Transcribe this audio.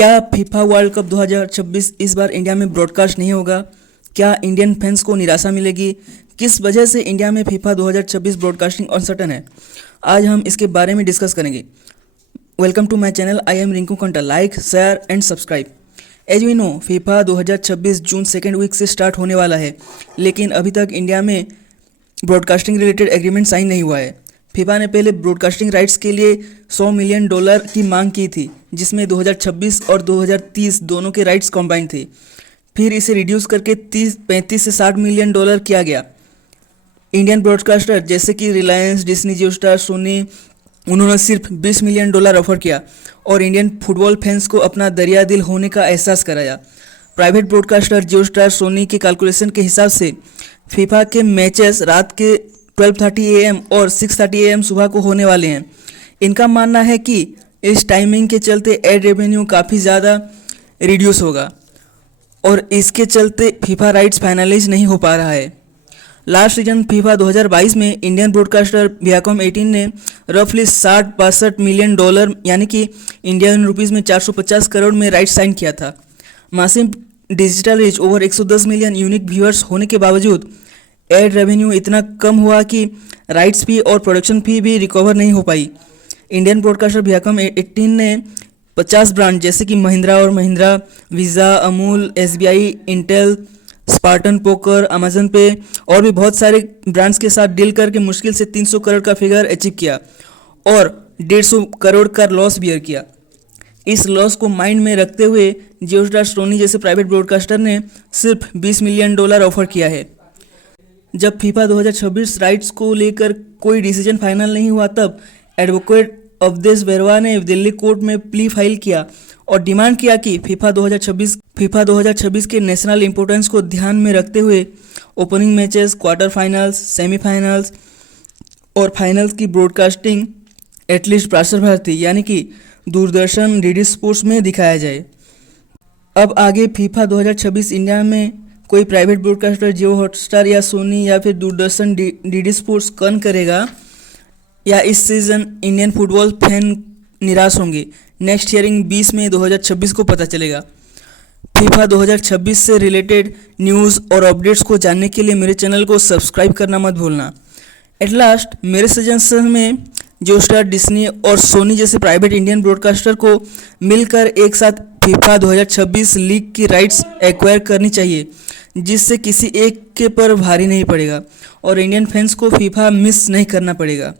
क्या FIFA world cup 2026 इस बार India में ब्रॉडकास्ट नहीं होगा? क्या इंडियन फैंस को निराशा मिलेगी? किस वजह से इंडिया में फीफा 2026 ब्रॉडकास्टिंग अनसर्टन है? आज हम इसके बारे में डिस्कस करेंगे। Welcome to my channel. I am Rinku Kanta. Like, share and subscribe. As we know, FIFA 2026 June second week से स्टार्ट होने वाला है, लेकिन अभी तक इंडिया में ब्रॉडकास्टिंग रिलेटेड एग्रीमेंट साइन नहीं हुआ है। फीफा ने पहले ब्रॉडकास्टिंग राइट्स के लिए $100 मिलियन की मांग की थी, जिसमें 2026 और 2030 दोनों के राइट्स कंबाइन थे। फिर इसे रिड्यूस करके 35 से $60 मिलियन किया गया। इंडियन ब्रॉडकास्टर जैसे कि रिलायंस, डिज्नी, जियोस्टार, सोनी, उन्होंने सिर्फ $20 मिलियन ऑफर किया और इंडियन फुटबॉल फैंस को अपना दरिया दिल होने का एहसास कराया। प्राइवेट ब्रॉडकास्टर जियोस्टार, सोनी के कैलकुलेशन के हिसाब से फीफा के मैचेस रात के 12:30 AM और 6:30 AM सुबह को होने वाले हैं। इनका मानना है कि इस टाइमिंग के चलते एड रेवेन्यू काफ़ी ज़्यादा रिड्यूस होगा और इसके चलते फीफा राइट्स फाइनलाइज नहीं हो पा रहा है। लास्ट सीजन फीफा 2022 में इंडियन ब्रॉडकास्टर वियाकॉम 18 ने रफली 60-62 मिलियन डॉलर यानी कि इंडियन रुपीज़ में 450 करोड़ में राइट्स साइन किया था। Massive digital reach over 110 million unique viewers होने के बावजूद एड रेवेन्यू इतना कम हुआ कि राइट्स फी और प्रोडक्शन फी भी रिकवर नहीं हो पाई। इंडियन ब्रॉडकास्टर वियाकॉम 18 ने 50 ब्रांड जैसे कि महिंद्रा और Mahindra, visa, Amul, SBI, Intel, Spartan poker, Amazon पे और भी बहुत सारे ब्रांड्स के साथ डील करके मुश्किल से 300 करोड़ का फिगर अचीव किया और 150 करोड़ का लॉस बियर किया। इस लॉस को माइंड में रखते हुए जियोस्टार, सोनी जैसे प्राइवेट ब्रॉडकास्टर ने सिर्फ $20 मिलियन ऑफर किया है। जब फीफा 2026 राइट्स को लेकर कोई डिसीजन फाइनल नहीं हुआ, तब एडवोकेट अवधेश बैरवा ने दिल्ली कोर्ट में प्ली फाइल किया और डिमांड किया कि फीफा 2026 के नेशनल इंपॉर्टेंस को ध्यान में रखते हुए opening matches, quarter finals, semifinals और फाइनल्स की ब्रॉडकास्टिंग एटलीस्ट प्रसार भारती यानी कि दूरदर्शन, डीडी स्पोर्ट्स में दिखाया जाए। अब आगे फीफा 2026 इंडिया में कोई प्राइवेट ब्रॉडकास्टर जियो हॉटस्टार या सोनी या फिर दूरदर्शन, डीडी स्पोर्ट्स कौन करेगा, या इस सीज़न इंडियन फुटबॉल फैन निराश होंगे? नेक्स्ट हियरिंग 20 मई 2026 को पता चलेगा। फीफा 2026 से रिलेटेड न्यूज़ और अपडेट्स को जानने के लिए मेरे चैनल को सब्सक्राइब करना मत भूलना। एट लास्ट, मेरे सजेशन में जियोस्टार, डिज्नी और सोनी जैसे प्राइवेट इंडियन ब्रॉडकास्टर को मिलकर एक साथ फीफा 2026 लीग की राइट्स एक्वायर करनी चाहिए, जिससे किसी एक के पर भारी नहीं पड़ेगा और इंडियन फैंस को फीफा मिस नहीं करना पड़ेगा।